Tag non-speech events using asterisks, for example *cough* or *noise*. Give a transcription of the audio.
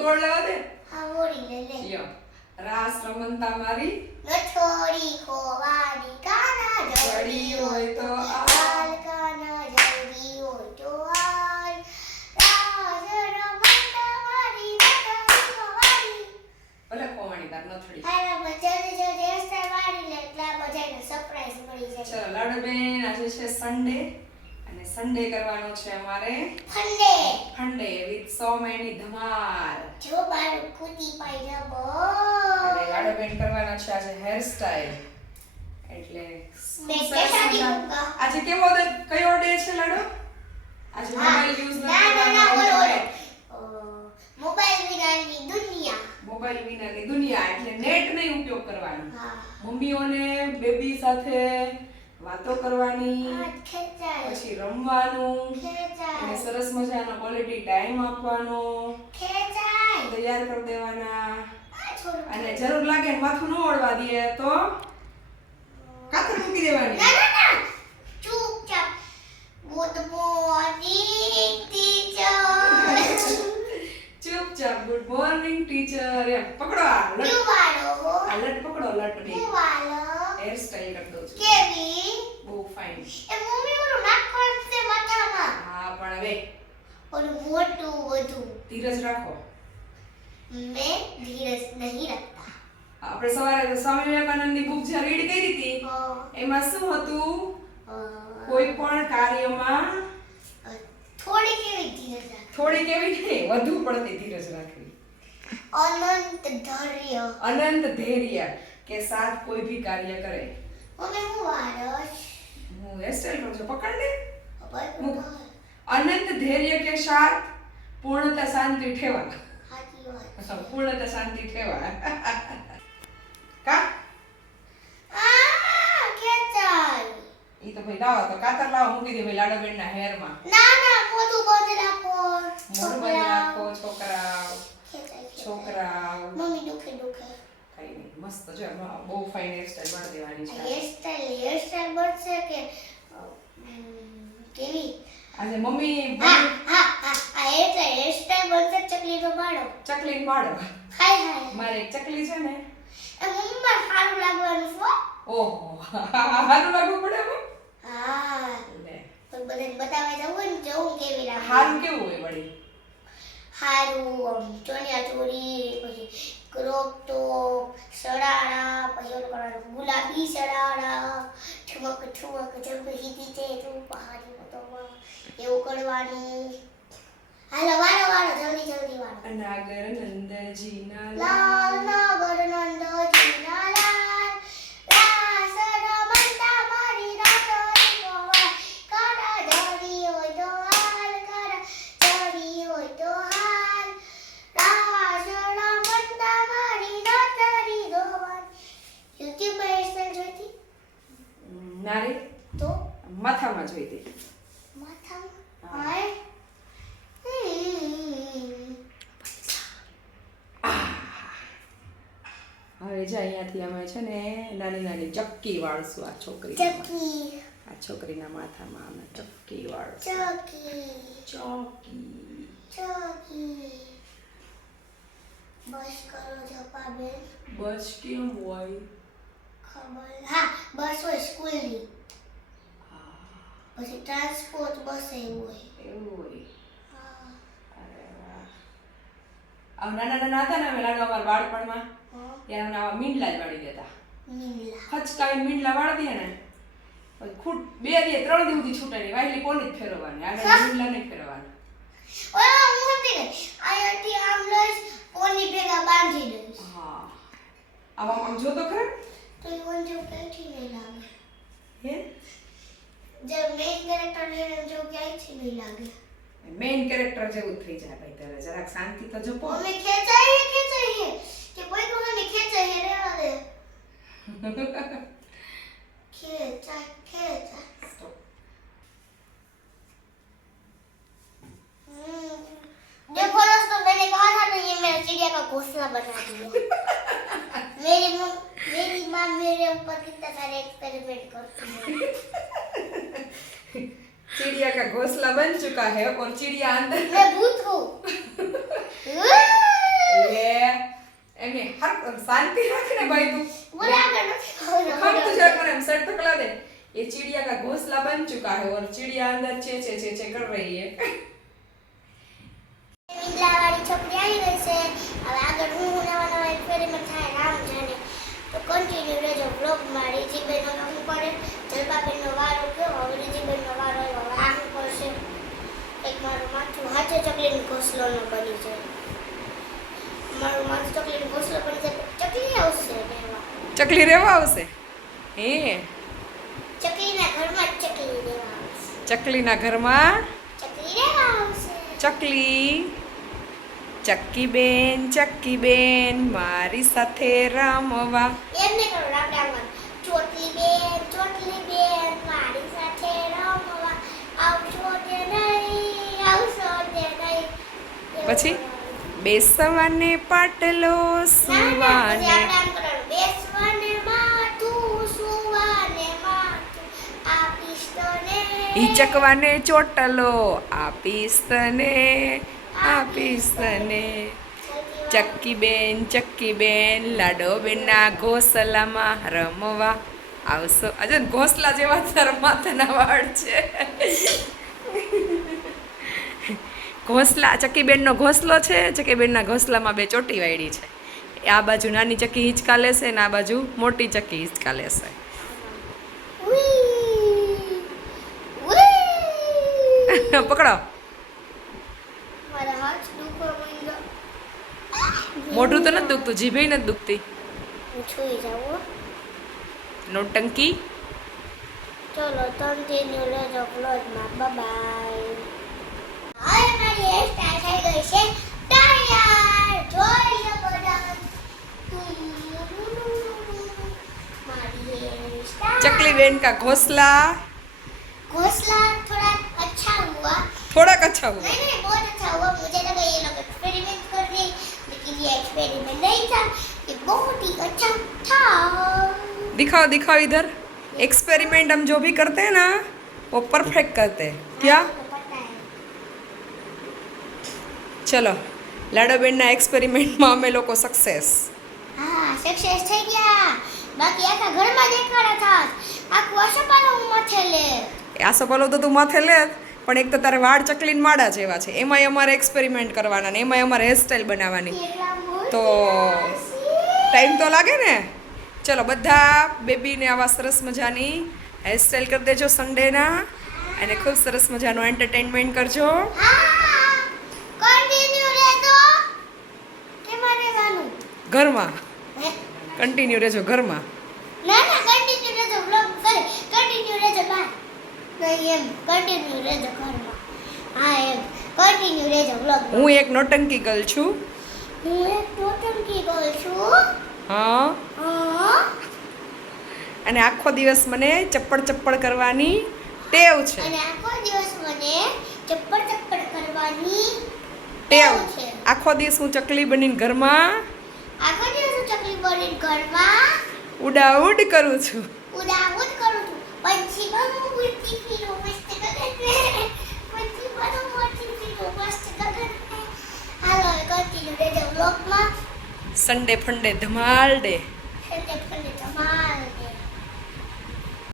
તોડ લેવા દે હા લે. લે રાસ રમનતા મારી ન છોડી ખોવાની કાના જડી હોય તો આલ કાના જડી હોય તો આલ રાસ રમતા મારી નથડી ખોવાની. ભલે ખોવાણી તાર નથડી જલ્દી જલ્દી હેરસ્ટાઈલ વાળી લે એટલે આ બધાને સરપ્રાઈઝ મળી જાય. ચલો લાડુબેન આજે છે સન્ડે અને સન્ડે કરવાનો છે અમારે funday funday with so many ધમાલ. જો બાળક કૂદી પાઈ અને જબો લાડુબેન કરવાના છે આજે હેર સ્ટાઈલ એટલે. આજે કેવો કયો ડે છે લાડો? આજે મોબાઈલ યુઝ ના ના ના મોબાઈલ વિનાની દુનિયા. મોબાઈલ વિનાની દુનિયા એટલે નેટ નહીં ઉપયોગ કરવાનો. મમ્મીઓને બેબી સાથે વાતો કરવાની પછી રમવાનું અને સરસ મજાનો ક્વોલિટી ટાઈમ આપવાનો. તૈયાર કરી દેવાના. અને જરૂર લાગે માથું ન ઓળવા દઈએ તો કાતર મૂકી દેવાની ના ના ના ચૂપચાપ ગુડ મોર્નિંગ ટીચર ચૂપચાપ ગુડ મોર્નિંગ ટીચર એમ પકડો આ લટ યુવાળો આ લટ પકડો લટ બે યુવાળો હેર સ્ટાઈલ કરી દઉં છું કેવી બહુ ફાઇન એ મમ્મી ઓલું નાખવાનું છે માથામાં પણ હવે ઓલું મોટું બધું. ધીરજ રાખો. મે ધીરજ નહીં રાખતા. આપણે સવારે સ્વામી વિવેકાનંદની બુક જે રીડ કરી હતી એમાં શું હતું? કોઈ પણ કાર્યમાં થોડી કેવી ધીરજ રાખવી? થોડી કેવી નહીં વધુ પડતી ધીરજ રાખવી. અનંત ધૈર્ય. અનંત ધૈર્ય કે સાથ કોઈ ભી કાર્ય કરે. મમ્મી હું વારસ? હું એસ્ટેલ કરું છું. પકડ લે અનંત ધૈર્ય કે સાથ? પૂર્ણતા શાંતિ ઠેવા પૂર્ણતા શાંતિ ઠેવા *laughs* કા? ઈ તો ભાઈ લાવો તો કાતર લાવો મૂકી દે ભાઈ લાડોબેનના હેરમાં. ના ના મોઢું બંધ રાખો. મોઢું બંધ રાખો છોકરાઓ. છોકરાઓ. મમ્મી દુખે દુખે. કઈ નહીં મસ્ત જો બહુ ફાઇન હેરસ્ટાઈલ મારી દેવાની છે. હેરસ્ટાઈલ હેરસ્ટાઈલ બનશે કે કેવી? આજે મમ્મી હા હા હા આ હેરસ્ટાઈલ હેરસ્ટાઈલ બનશે ચકલીનો માડો ચકલી પાડો હાય હાય. મારે એક ચકલી છે ને. એ મમ્મીમાં સારું લાગવાનું છે ઓહો સારું લાગવું પડે હવે. હા. પણ બધાને બતાવવા જવું હોય ને જવું કેવી લાગે. સારું કેવું હોય વળી? હારું આમ ચણિયા ચોળી પછી ક્રોપ ટોપ સડાડા પછી ઓલું ગુલાબી સડાડા ઠુમક જેમ કે હીધી છે તું પહાડી તો એવું કરવાની. હાલો વાળો વાળો જલ્દી જલ્દી વાળો. નંદજી ના લાલ નાગર નંદ જીના લાલ રાસ રમતા મારી રાતોરી ગોવાળ કારા જડી હોય તો હાલ કારા જડી હોય તો હાલ રાસ રમતા મારી રાતોરી ગોવાળ યુટ્યુબ પર હેરસ્ટાઈલ જોઈતી નારે તો માથામાં જોઈ દે માથામાં હાય હમ હવે જે અહીંયાથી અમે છે ને નાની નાની ચક્કી વાળશું આ છોકરી આ છોકરીના માથામાં અમે ચક્કી વાળશું. ચકી. ચોકી. બસ કરો જપાબેન બસ કેમ હોય? ખબર હા બસ હોય સ્કૂલની. પછી ટ્રાન્સપોર્ટ બસ એવું હોય. એવું હોય. અરે વાહ. નાના નાના હતા ને અમે લાડવા અમારા બાળપણમાં? ત્યારે અમને આવા મીંડલા જ વાળી દેતા નીલા મીંડલા વાળી દે ને ખૂટ બે દે ત્રણ દી સુધી છૂટે નહીં. વાયલી કોની જ ફેરવવાની? આગળ મીંડલા નહીં ફેરવવાની. ઓલા હું હતી ને? અહીંયાથી આમ લઈશ કોની ભેગા બાંધી દઈશ હા. આવા આમ જો જોતો ખરા તો એ કોણ જેવું ક્યાંયથી નહીં લાગે. હે? જે મેઇન કેરેક્ટર લઈને જેવું ક્યાંયથી નહીં લાગે. મેઇન કેરેક્ટર જેવું થઈ જાય ભાઈ તારે. જરાક શાંતિ તો જો અમે ખેંચાઈએ ખેંચાય देखो दोस्तों मैंने कहा था ना ये मेरा चिड़िया का घोंसला बना दिया मेरी मेरी माँ मेरे ऊपर कितना सारे एक्सपेरिमेंट करती है चिड़िया का घोंसला बन चुका है और चिड़िया अंदर मैं भूत हूँ એમને હર શાંતિ રાખને ભાઈ તું बुरा कर हम तो जरा पर हम सर पकड़ा दे ये चिड़िया का घोंसला बन चुका है और चिड़िया अंदर चे चे चे चे कर रही है મીંડલાવાળી છોકરી આવી ગઈ છે હવે આગળ હું નવા નવા એક્સપેરિમેન્ટ થાય રામ જાણે તો કન્ટિન્યુ રહેજો બ્લોગમાં રીજીબેનનો શું પડે જલપાબેનનો વારો કયો હવે રીજીબેનનો વારો આવ્યો હવે આ શું કરશે એક મારું માથું હાથે ચકલીનો ઘોસલો ન બની જાય ચકલી રહેવા. રેવા આવશે? હે? ચકલીના ઘરમાં ચકલી ચક્કી બેન ચક્કી બેન મારી સાથે રમવા. એમ નહીં કરો આપણે આમાં ચોટલી બેન ચોટલી બેન મારી સાથે રમવા. આવશો કે નહીં આવશો કે નહીં? પછી? બેસવાને પાટલો સુવાને. હિચકવાને ચોટલો આપીશ તને આપીશ તને ચક્કી બેન ચક્કી બેન લાડો બેનના ઘોસલામાં રમવા આવશો. આજે ને ઘોસલા જેવા તારા માથાના વાળ છે. ઘોસલા ચક્કીબેનનો ઘોસલો છે ચક્કીબેનના ઘોસલામાં બે ચોટી વાળી છે. આ બાજુ નાની ચક્કી હિંચકા લેશે ને આ બાજુ મોટી ચક્કી હિંચકા લેશે. *laughs* પકડો. મોઢું તો નથી દુખતું જીભે નથી દુખતી. નોટંકી ચલો ત્રણ દિન વ્લોગમાં બાય चकली बेन का घोसला। घोंसला थोड़ा अच्छा हुआ। थोड़ा अच्छा हुआ। नहीं नहीं बहुत अच्छा हुआ। मुझे लगा ये लोग एक्सपेरिमेंट कर रहे हैं, लेकिन ये एक्सपेरिमेंट नहीं था। ये बहुत ही अच्छा था। दिखाओ दिखाओ इधर। एक्सपेरिमेंट हम जो भी करते हैं ना वो परफेक्ट करते हैं। क्या? ચલો લાડોબેનના એક્સપેરિમેન્ટમાં અમે લોકો સક્સેસ હા સક્સેસ થઈ ગયા. બાકી આખા ઘરમાં દેખાડા થાત. આખું અસપાલો હું માથે લે આ તો તું માથે લે પણ એક તો તારે વાળ ચકલીન માડા જેવા છે. એમાંય અમારે એક્સપેરિમેન્ટ કરવાના ને એમાંય અમારે હેરસ્ટાઈલ બનાવવાની. તો ટાઈમ તો લાગે ને? ચલો બધા બેબીને આવા સરસ મજાની હેરસ્ટાઈલ કરી દેજો સન્ડેના અને ખૂબ સરસ મજાનું એન્ટરટેનમેન્ટ કરજો હા કન્ટિન્યુ રહેજો કેમાં રહેવાનું ઘરમાં? કન્ટિન્યુ રહેજો ઘરમાં. ના ના કન્ટિન્યુ રહેજો વ્લોગ કરે કન્ટિન્યુ રહેજો બા નહીં એમ કન્ટિન્યુ રહેજો ઘરમાં. હા એમ કન્ટિન્યુ રહેજો વ્લોગ હું એક નોટંકી ગર્લ છું. હું એક નોટંકી ગર્લ છું? હા. અને આખો દિવસ મને ચપ્પડ ચપ્પડ કરવાની ટેવ છે. અને આખો દિવસ મને ચપ્પડ ચપ્પડ કરવાની ટેવ છે. આખો દિવસ હું ચકલી બનીને ઘરમાં બની ઘરમાં ઉડાઉડ કરું છું. ઉડાઉડ કરું છું. પછી પણ હું ઉડતી ફીરો મસ્ત ગગન પછી પણ હું ઉડતી ફીરો મસ્ત ગગન હાલો હવે કન્ટિન્યુ રહેજો બ્લોગમાં સન્ડે ફંડે ધમાલ ડે સન્ડે ફંડે તમાર